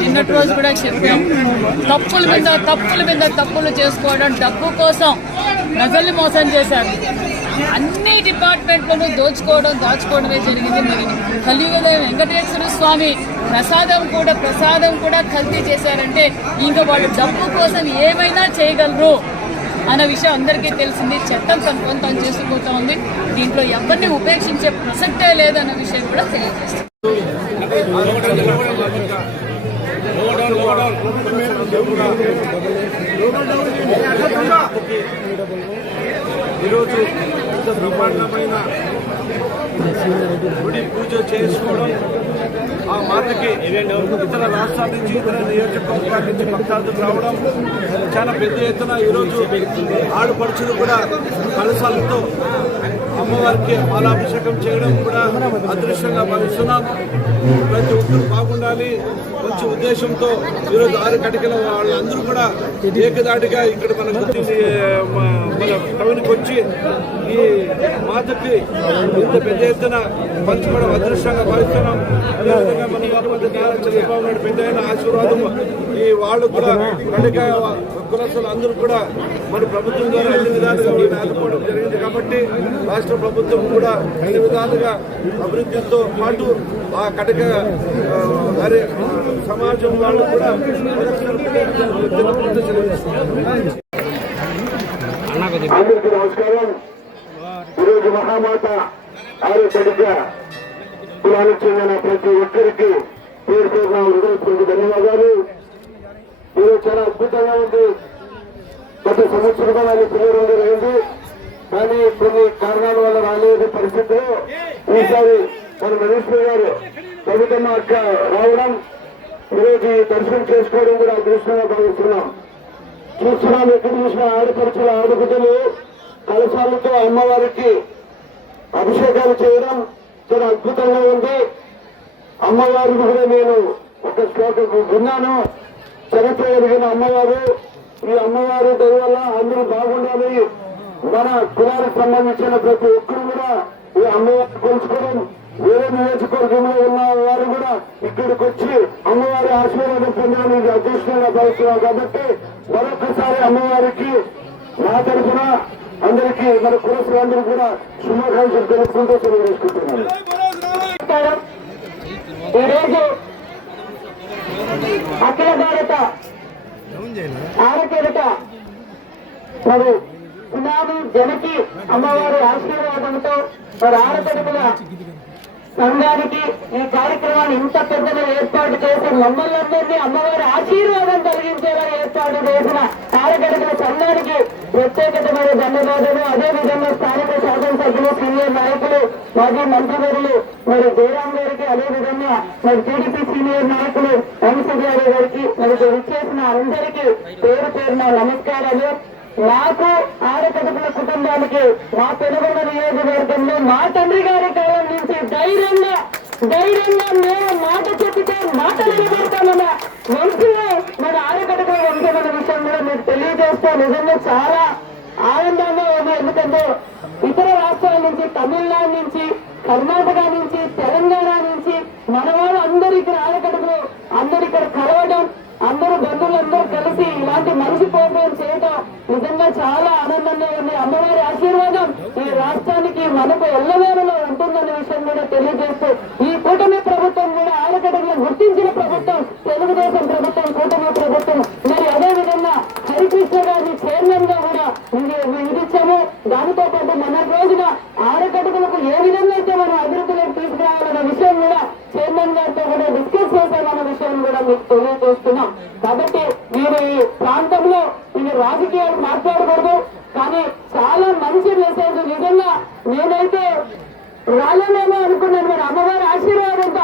నిన్నటి రోజు కూడా చెప్పాం. తప్పుల మీద తప్పులు చేసుకోవడం, డబ్బు కోసం ప్రజల్ని మోసం చేశారు. అన్ని డిపార్ట్మెంట్లను దాచుకోవడమే జరిగింది. మరి కలియుగ వెంకటేశ్వర స్వామి ప్రసాదం కూడా కల్తీ చేశారంటే ఇంకా వాళ్ళు డబ్బు కోసం ఏమైనా చేయగలరు అన్న విషయం అందరికీ తెలిసింది. చట్టం తన పని తను చేసుకుపోతా ఉంది. దీంట్లో ఎవరిని ఉపేక్షించే ప్రసక్తే లేదన్న విషయం కూడా తెలియజేస్తుంది. ఈరోజు ఇంత బ్రహ్మాండమైన గుడి పూజ చేసుకోవడం, ఆ మాతకి ఇతర రాష్ట్రాల నుంచి, ఇతర నియోజకవర్గాల నుంచి భక్తాదులు రావడం, చాలా పెద్ద ఎత్తున ఈరోజు ఆడపడుచులు కూడా కలశాలతో అమ్మవారికి పాలాభిషేకం చేయడం కూడా అదృష్టంగా భావిస్తున్నాం. ప్రతి ఒక్కరు బాగుండాలి మంచి ఉద్దేశంతో ఈరోజు 6 కటికల వాళ్ళందరూ కూడా ఏకదాటిగా ఇక్కడ మన టౌన్కి వచ్చి ఈ మాతకి ఇంత పెద్ద ఎత్తున పంచుకోవడం అదృష్టంగా భావిస్తున్నాం. అదేవిధంగా మన ముఖ్యమంత్రి నారా చంద్రబాబు నాయుడు పెద్ద అయిన ఆశీర్వాదం ఈ వాళ్ళు కూడా కటిక కులస్తులు అందరూ కూడా మన ప్రభుత్వం ద్వారా అన్ని విధాలుగా ఆదుకోవడం జరిగింది. కాబట్టి రాష్ట్ర ప్రభుత్వం కూడా అన్ని విధాలుగా అభివృద్ధితో పాటు ఆ కటిక సమాజం వాళ్ళు కూడా అందరికీ నమస్కారం. ఈరోజు మహామాత ఆరోగ్య కులానికి చెందిన ప్రతి ఒక్కరికి పేరు పేరున హృదయపూర్వక ధన్యవాదాలు. ఈరోజు చాలా అద్భుతంగా ఉంది. గత సంవత్సరం వాళ్ళు పిల్లలు జరిగింది, కానీ కొన్ని కారణాల వల్ల రాలేదు పరిస్థితుల్లో ఈసారి మన మినిస్టర్ గారు కవితమ్మ అక్క రావడం, ఈరోజు దర్శనం చేసుకోవడం కూడా అదృష్టంగా భావిస్తున్నాం. చూస్తున్నాం, ఎక్కడ చూసిన ఆడపడుచుల ఆడబిడ్డలు కలశాలతో అమ్మవారికి అభిషేకాలు చేయడం చాలా అద్భుతంగా ఉంది. అమ్మవారిని కూడా నేను ఒక శ్లోకం విన్నాను. చరిత్ర కలిగిన అమ్మవారు, ఈ అమ్మవారి దయ వల్ల అందరూ బాగుండాలి. మన కులానికి సంబంధించిన ప్రతి ఒక్కరు కూడా ఈ అమ్మవారిని కొలుచుకోవడం, వేరే నియోజకవర్గంలో ఉన్న వారు కూడా ఇక్కడికి వచ్చి అమ్మవారి ఆశీర్వాదం పొందాలని ఇది అదృష్టంగా భావిస్తున్నాం. కాబట్టి మరొకసారి అమ్మవారికి నా తరఫున అందరికీ మన కులస్తులందరూ కూడా శుభాకాంక్షలు తెలుపుకుంటూ తెలియజేసుకుంటున్నాను. ఈరోజు అఖిల భారత ఆరోగ్యత మరి సునామీ జనకి అమ్మవారి ఆశీర్వాదంతో మరి ఆడపడుపుల సంఘానికి ఈ కార్యక్రమాన్ని ఇంత పెద్దగా ఏర్పాటు చేసి మమ్మల్ని అమ్మవారి ఆశీర్వాదం కలిగించేలా ఏర్పాటు చేసిన ఆడగడుగుల సంఘానికి ప్రత్యేకమైన ధన్యవాదాలు. అదేవిధంగా స్థానిక శాసనసభ్యులు, సీనియర్ నాయకులు, మాజీ మంత్రివర్యులు మరి జయరాం గారికి, అదేవిధంగా మరి టీడీపీ సీనియర్ నాయకులు వంశీగారి గారికి మరి విచ్చేసిన అందరికీ పేరు పేరున నమస్కారాలు. నాకు ఆడపడుపుల కుటుంబానికి మా పెనుగొండ నియోజకవర్గంలో మా తండ్రి గారి కాలం నుంచి ధైర్యంగా మేము మాట చెప్పితే మాట నిలబెడతామన్న వంశీలో మన ఆడపడుపుల వంశమైన విషయం కూడా మీకు తెలియజేస్తే నిజంగా చాలా ఆనందంగా ఉంది. ఎందుకంటే ఇతర రాష్ట్రాల నుంచి, తమిళనాడు నుంచి, కర్ణాటక నుంచి, తెలంగాణ నుంచి మన వాళ్ళు అందరూ ఇక్కడ ఆడపడుపులు అందరూ ఇక్కడ కలవడం, అందరూ బంధువులందరూ కలిసి ఇలాంటి మనిషి ప్రోగ్రాం చేయడం నిజంగా చాలా ఆనందంగా ఉంది. అమ్మవారి ఆశీర్వాదం ఈ రాష్ట్రానికి మనకు ఎల్లవేళలో ఉంటుందనే విషయం కూడా తెలియజేస్తూ ఈ కూటమి ప్రభుత్వం కూడా ఆడగడ్డలను గుర్తించిన ప్రభుత్వం తెలుగుదేశం ప్రభుత్వం, కూటమి ప్రభుత్వం. మరి అదేవిధంగా హరికృష్ణ గారిని చైర్మన్ గా కూడా విధించాము. దానితో పాటు మన రోజున ఆడగడ్డలకు ఏ విధంగా అయితే మనం అభివృద్ధిలోకి తీసుకురావాలన్న విషయం కూడా చైర్మన్ గారితో కూడా డిస్కస్ చేశామన్న విషయం కూడా మీకు తెలియజేస్తున్నాం. కాబట్టి మీరు ఈ ప్రాంతంలో ఇది రాజకీయాలు మాట్లాడకూడదు, కానీ చాలా మంచి మెసేజ్. నిజంగా నేనైతే రాలేమేమో అనుకున్నాను, మరి అమ్మవారి ఆశీర్వాదంతో